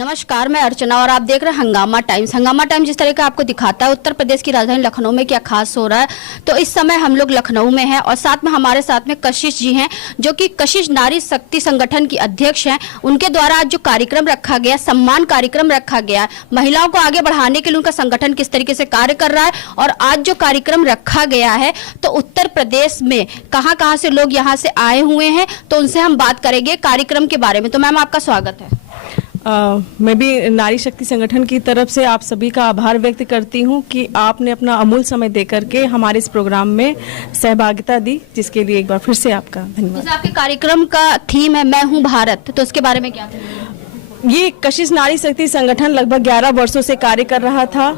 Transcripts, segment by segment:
नमस्कार, मैं अर्चना और आप देख रहे हैं हंगामा टाइम्स। हंगामा टाइम्स जिस तरह का आपको दिखाता है उत्तर प्रदेश की राजधानी लखनऊ में क्या खास हो रहा है, तो इस समय हम लोग लखनऊ में हैं और साथ में हमारे साथ में कशिश जी हैं जो कि कशिश नारी शक्ति संगठन की अध्यक्ष हैं। उनके द्वारा आज जो कार्यक्रम रखा गया, सम्मान कार्यक्रम रखा गया, महिलाओं को आगे बढ़ाने के लिए उनका संगठन किस तरीके से कार्य कर रहा है और आज जो कार्यक्रम रखा गया है तो उत्तर प्रदेश में कहाँ से लोग यहाँ से आए हुए हैं, तो उनसे हम बात करेंगे कार्यक्रम के बारे में। तो मैम आपका स्वागत है। मैं भी नारी शक्ति संगठन की तरफ से आप सभी का आभार व्यक्त करती हूं कि आपने अपना अमूल्य समय देकर के हमारे इस प्रोग्राम में सहभागिता दी, जिसके लिए एक बार फिर से आपका धन्यवाद। जैसे आपके कार्यक्रम का थीम है मैं हूं भारत, तो उसके बारे में क्या कहेंगे? ये कशिश नारी शक्ति संगठन लगभग 11 वर्षों से कार्य कर रहा था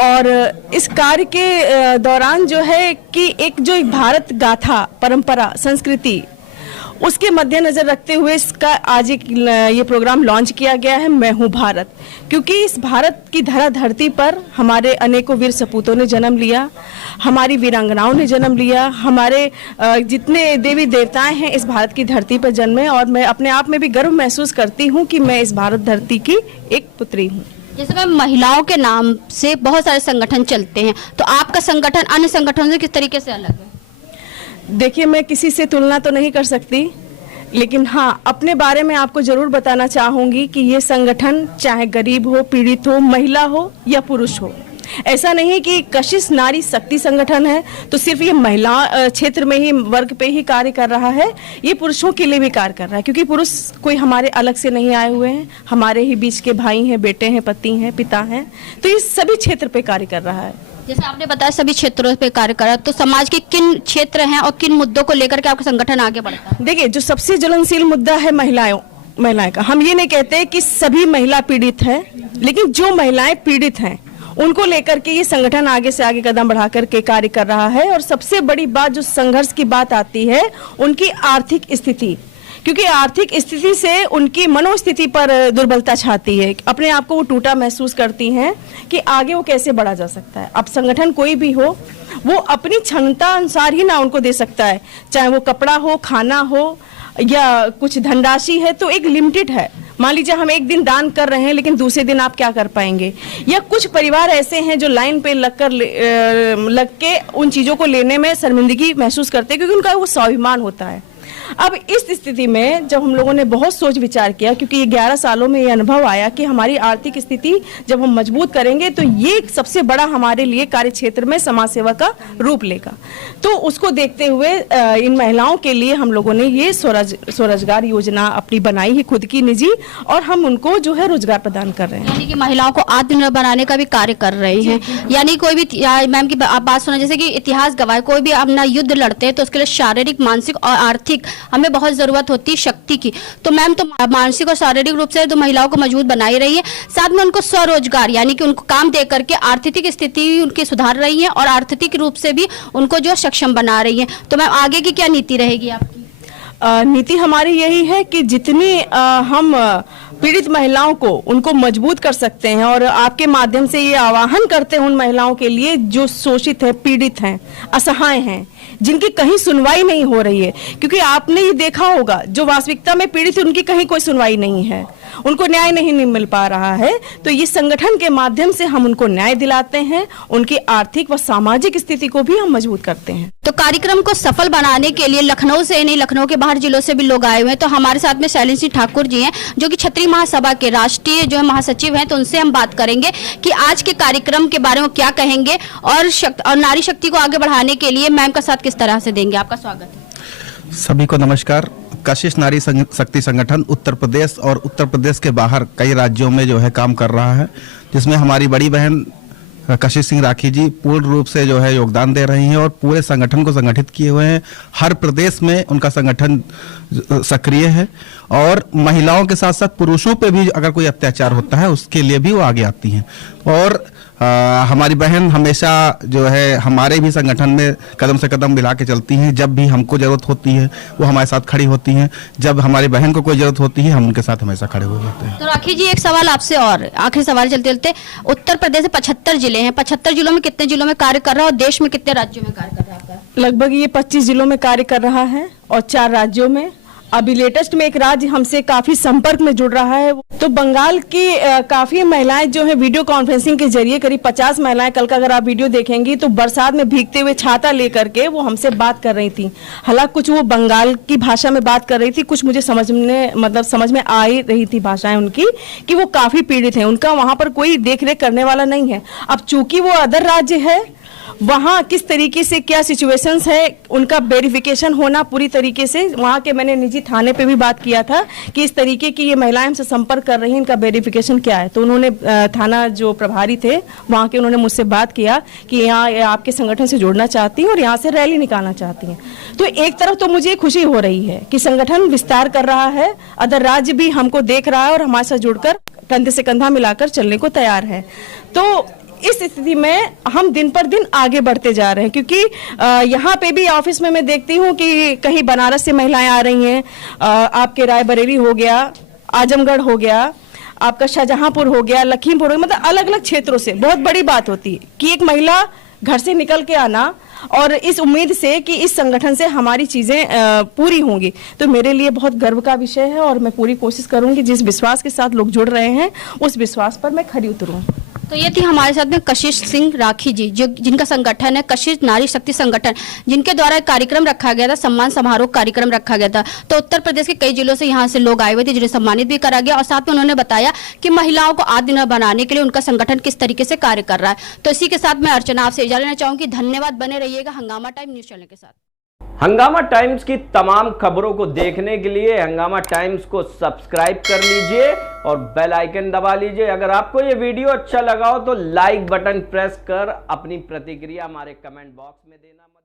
और इस कार्य के दौरान जो है कि एक भारत गाथा परंपरा संस्कृति उसके मद्देनजर रखते हुए इसका आज ये प्रोग्राम लॉन्च किया गया है, मैं हूँ भारत। क्योंकि इस भारत की धरती पर हमारे अनेकों वीर सपूतों ने जन्म लिया, हमारी वीरांगनाओं ने जन्म लिया, हमारे जितने देवी देवताएं हैं इस भारत की धरती पर जन्मे और मैं अपने आप में भी गर्व महसूस करती हूँ कि मैं इस भारत धरती की एक पुत्री हूँ। जैसे मैम महिलाओं के नाम से बहुत सारे संगठन चलते हैं, तो आपका संगठन अन्य संगठनों से किस तरीके से अलग है? देखिए, मैं किसी से तुलना तो नहीं कर सकती, लेकिन हाँ अपने बारे में आपको जरूर बताना चाहूँगी कि ये संगठन चाहे गरीब हो, पीड़ित हो, महिला हो या पुरुष हो, ऐसा नहीं कि कशिश नारी शक्ति संगठन है तो सिर्फ ये महिला क्षेत्र में ही वर्ग पे ही कार्य कर रहा है। ये पुरुषों के लिए भी कार्य कर रहा है, क्योंकि पुरुष कोई हमारे अलग से नहीं आए हुए हैं, हमारे ही बीच के भाई हैं, बेटे हैं, पति हैं, पिता हैं, तो ये सभी क्षेत्र पे कार्य कर रहा है। जैसे आपने बताया सभी क्षेत्रों पे कार्य कर रहा है, तो समाज के किन क्षेत्र हैं और किन मुद्दों को लेकर के आपका संगठन आगे बढ़ता है? देखिए, जो सबसे ज्वलनशील मुद्दा है महिलाएं का, हम ये नहीं कहते कि सभी महिला पीड़ित है, लेकिन जो महिलाएं पीड़ित हैं उनको लेकर के ये संगठन आगे से आगे कदम बढ़ा करके कार्य कर रहा है। और सबसे बड़ी बात जो संघर्ष की बात आती है उनकी आर्थिक स्थिति, क्योंकि आर्थिक स्थिति से उनकी मनोस्थिति पर दुर्बलता छाती है, अपने आप को वो टूटा महसूस करती हैं कि आगे वो कैसे बढ़ा जा सकता है। अब संगठन कोई भी हो वो अपनी क्षमता अनुसार ही ना उनको दे सकता है, चाहे वो कपड़ा हो, खाना हो या कुछ धनराशि है, तो एक लिमिटेड है। मान लीजिए हम एक दिन दान कर रहे हैं लेकिन दूसरे दिन आप क्या कर पाएंगे, या कुछ परिवार ऐसे हैं जो लाइन पे लग के उन चीज़ों को लेने में शर्मिंदगी महसूस करते हैं, क्योंकि उनका वो स्वाभिमान होता है। अब इस स्थिति में जब हम लोगों ने बहुत सोच विचार किया, क्योंकि ये 11 सालों में ये अनुभव आया कि हमारी आर्थिक स्थिति जब हम मजबूत करेंगे तो ये सबसे बड़ा हमारे लिए कार्य क्षेत्र में समाज सेवा का रूप लेगा। तो उसको देखते हुए इन महिलाओं के लिए हम लोगों ने ये स्वरोजगार योजना अपनी बनाई है, खुद की निजी, और हम उनको जो है रोजगार प्रदान कर रहे हैं। यानी कि महिलाओं को आत्मनिर्भर बनाने का भी कार्य कर रहे हैं। यानी कोई भी मैम की आप बात सुना, जैसे कि इतिहास गवाह कोई भी अपना युद्ध लड़ते हैं तो उसके लिए शारीरिक, मानसिक और आर्थिक हमें बहुत जरूरत होती है शक्ति की। तो मैम तो मानसिक और शारीरिक रूप से तो महिलाओं को मजबूत बनाई रही है, साथ में उनको स्वरोजगार यानी कि उनको काम दे करके आर्थिक स्थिति उनकी सुधार रही है और आर्थिक रूप से भी उनको जो सक्षम बना रही है। तो मैम आगे की क्या नीति रहेगी आपकी? नीति हमारी यही है कि जितनी हम पीड़ित महिलाओं को उनको मजबूत कर सकते हैं, और आपके माध्यम से ये आह्वान करते हैं उन महिलाओं के लिए जो शोषित है, पीड़ित हैं, असहाय हैं, जिनकी कहीं सुनवाई नहीं हो रही है। क्योंकि आपने ये देखा होगा जो वास्तविकता में पीड़ित है उनकी कहीं कोई सुनवाई नहीं है, उनको न्याय नहीं मिल पा रहा है। तो ये संगठन के माध्यम से हम उनको न्याय दिलाते हैं, उनकी आर्थिक व सामाजिक स्थिति को भी हम मजबूत करते हैं। तो कार्यक्रम को सफल बनाने के लिए लखनऊ से नहीं, लखनऊ के बाहर जिलों से भी लोग आए हुए हैं। तो हमारे साथ में शैलेंद्र सिंह ठाकुर जी हैं जो कि क्षत्रिय महासभा के राष्ट्रीय जो है महासचिव हैं, तो उनसे हम बात करेंगे कि आज के कार्यक्रम के बारे में क्या कहेंगे और नारी शक्ति को आगे बढ़ाने के लिए मैम का साथ किस तरह से देंगे। आपका स्वागत है। सभी को नमस्कार। कशिश नारी शक्ति संगठन उत्तर प्रदेश और उत्तर प्रदेश के बाहर कई राज्यों में जो है काम कर रहा है, जिसमें हमारी बड़ी बहन कशिश सिंह राखी जी पूर्ण रूप से जो है योगदान दे रही हैं और पूरे संगठन को संगठित किए हुए हैं। हर प्रदेश में उनका संगठन सक्रिय है और महिलाओं के साथ साथ पुरुषों पे भी अगर कोई अत्याचार होता है उसके लिए भी वो आगे आती हैं। और हमारी बहन हमेशा जो है हमारे भी संगठन में कदम से कदम मिला के चलती हैं। जब भी हमको जरूरत होती है वो हमारे साथ खड़ी होती हैं, जब हमारी बहन को कोई जरूरत होती है हम उनके साथ हमेशा खड़े हो जाते हैं। तो राखी जी, एक सवाल आपसे और आखिरी सवाल चलते चलते, उत्तर प्रदेश में 75 जिले हैं, 75 जिलों में कितने जिलों में कार्य कर रहा है और देश में कितने राज्यों में कार्य कर रहा है? लगभग ये 25 जिलों में कार्य कर रहा है और 4 राज्यों में अभी लेटेस्ट में एक राज्य हमसे काफी संपर्क में जुड़ रहा है, तो बंगाल की काफी महिलाएं जो है वीडियो कॉन्फ्रेंसिंग के जरिए, करीब 50 महिलाएं, कल का अगर आप वीडियो देखेंगी तो बरसात में भीगते हुए छाता लेकर के वो हमसे बात कर रही थी। हालांकि कुछ वो बंगाल की भाषा में बात कर रही थी, कुछ मुझे समझ में आ ही रही थी भाषाएं उनकी, कि वो काफी पीड़ित हैं, उनका वहां पर कोई देख रेख करने वाला नहीं है। अब चूंकि वो अदर राज्य है, वहाँ किस तरीके से क्या सिचुएशंस है, उनका वेरिफिकेशन होना पूरी तरीके से, वहाँ के मैंने निजी थाने पे भी बात किया था कि इस तरीके की ये महिलाएं हमसे संपर्क कर रही हैं, इनका वेरिफिकेशन क्या है। तो उन्होंने थाना जो प्रभारी थे वहाँ के, उन्होंने मुझसे बात किया कि यहाँ आपके संगठन से जुड़ना चाहती हैं और यहाँ से रैली निकालना चाहती हैं। तो एक तरफ तो मुझे खुशी हो रही है कि संगठन विस्तार कर रहा है, अदर राज्य भी हमको देख रहा है और हमारे साथ जुड़कर कंधे से कंधा मिलाकर चलने को तैयार है। तो इस स्थिति में हम दिन पर दिन आगे बढ़ते जा रहे हैं, क्योंकि यहाँ पे भी ऑफिस में मैं देखती हूँ कि कहीं बनारस से महिलाएं आ रही हैं, आपके रायबरेली हो गया, आजमगढ़ हो गया, आपका शाहजहांपुर हो गया, लखीमपुर हो गया, मतलब अलग अलग क्षेत्रों से। बहुत बड़ी बात होती है कि एक महिला घर से निकल के आना और इस उम्मीद से कि इस संगठन से हमारी चीजें पूरी होंगी, तो मेरे लिए बहुत गर्व का विषय है और मैं पूरी कोशिश करूंगी जिस विश्वास के साथ लोग जुड़ रहे हैं उस विश्वास पर मैं खरी उतरूं। तो ये थी हमारे साथ में कशिश सिंह राखी जी, जो जिनका संगठन है कशिश नारी शक्ति संगठन, जिनके द्वारा एक कार्यक्रम रखा गया था, सम्मान समारोह कार्यक्रम रखा गया था। तो उत्तर प्रदेश के कई जिलों से यहाँ से लोग आए हुए थे, जिन्हें सम्मानित भी करा गया और साथ में उन्होंने बताया कि महिलाओं को आत्मनिर्भर बनाने के लिए उनका संगठन किस तरीके से कार्य कर रहा है। तो इसी के साथ मैं अर्चना आपसे इजाजत लेना चाहूंगी। धन्यवाद, बने रहिएगा हंगामा टाइम न्यूज चैनल के साथ। हंगामा टाइम्स की तमाम खबरों को देखने के लिए हंगामा टाइम्स को सब्सक्राइब कर लीजिए और बेल आइकन दबा लीजिए। अगर आपको ये वीडियो अच्छा लगा हो तो लाइक बटन प्रेस कर अपनी प्रतिक्रिया हमारे कमेंट बॉक्स में देना मत